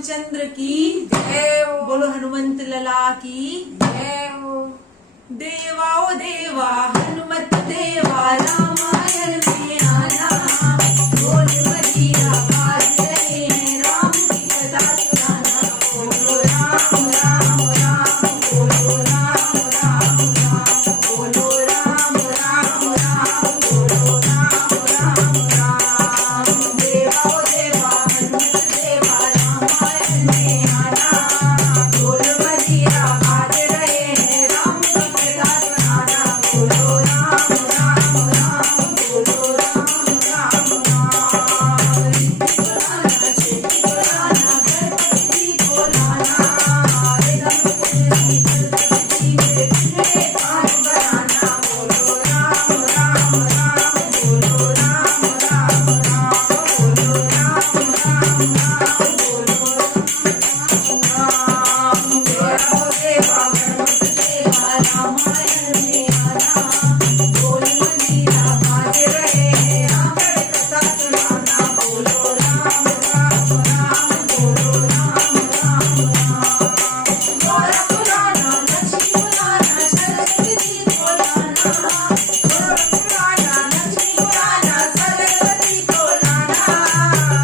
रामचंद्र की जय। बोलो हनुमंत लला की जय। देवा ओ देवा हनुमत देवा रामायण में आना, बोल मदीरा बाज रहे हैं राम की कथा सुनाना। बोलो राम राम राम, बोलो राम राम राम, बोलो राम राम राम, बोलो राम राम राम। देवा ओ देवा हनुमत देवा रामायण में आना, बोल मदीरा बाज रहे हैं राम की कथा सुनाना। बोलो राम राम राम, बोलो राम राम राम। रिद्धि को लाना, सिद्धि को लाना, गणपति जी को लाना, वेदम कुंडली गणपति जी मेरे बिगड़े काम बनाना। बोलो राम राम राम, बोलो राम राम राम, बोलो राम राम राम, बोलो राम राम। देवा ओ देवा हनुमत देवा रामायण में आना, बोल मदीरा बाज रहे हैं राम की कथा सुनाना। बोलो राम राम राम, बोलो राम राम राम। गौरा को लाना, लक्ष्मी को लाना, सरस्वती जी को लाना। गौरा को लाना, लक्ष्मी को लाना, सरस्वती को लाना।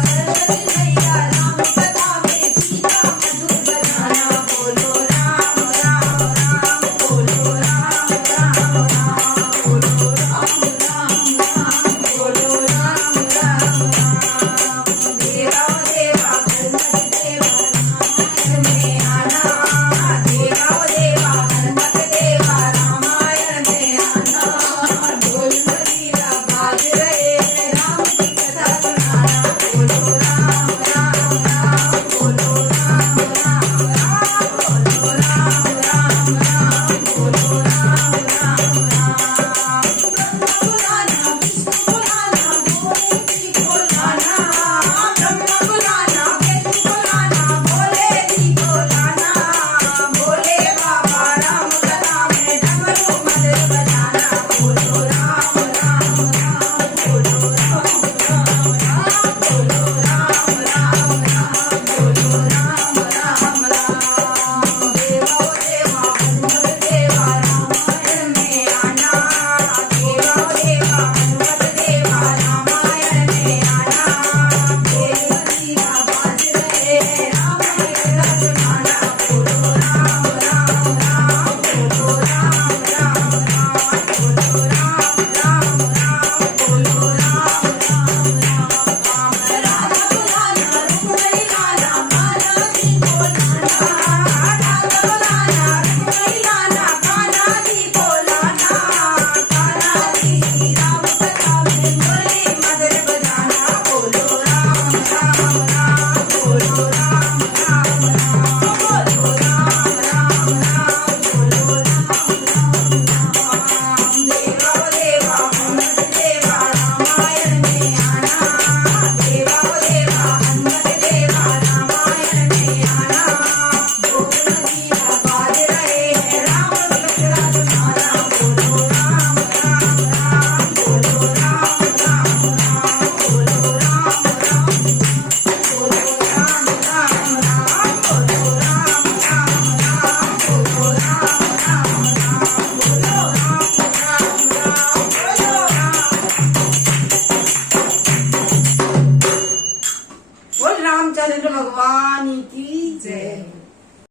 सरस्वती मैया राम कथा में सीता मधुर बजाना। बोलो राम राम राम, बोलो राम राम राम, बोलो राम राम राम, बोलो राम राम राम। देवा ओ देवा हनुमत देवा रामायण में आना, देवा ओ देवा हनुमत देवा रामायण में आना, बोल मदीरा बाज रहे हैं राम की कथा सुनाना। बोलो राम राम राम, बोलो राम राम राम, बोलो राम राम राम, बोलो राम राम राम। ब्रह्मा को लाना, विष्णु को लाना, भोले जी को लाना। ब्रह्मा को लाना, विष्णु को लाना, भोले जी को लाना। भोले बाबा राम कथा में डमरू मदर बजाना। बोलो राम राम राम, बोलो राम राम राम, बोलो राम राम राम, बोलो राम राम राम। देवा ओ देवा हनुमत देवा रामायण में आना, देवा ओ देवा हनुमत देवा रामायण में आना, बोल मदीरा बाज रहे हैं राम की कथा सुनाना। बोलो राम राम राम, बोलो राम राम राम, बोलो राम राम राम, बोलो राम राम राम। राधा को लाना, रुक्मणी लाना, कान्हा जी को लाना। राधा को लाना, रुक्मणी लाना, कान्हा जी को लाना। कान्हा जी श्री राम कथा में मुरली मधुर बजाना। बोलो राम राम राम, बोलो राम राम राम, बोलो राम राम राम, बोलो राम राम राम। देवा ओ देवा हनुमत देवा रामायण में आना, देवा ओ देवा हनुमत देवा रामायण में आना, बोल मदीरा बाज रहे हैं राम की कथा सुनाना। बोलो राम राम राम, बोलो राम राम राम, बोलो राम राम, बोलो राम राम राम, बोलो राम राम राम, बोलो राम राम राम, बोलो राम राम राम, बोलो राम। बोल रामचंद्र भगवान की जय।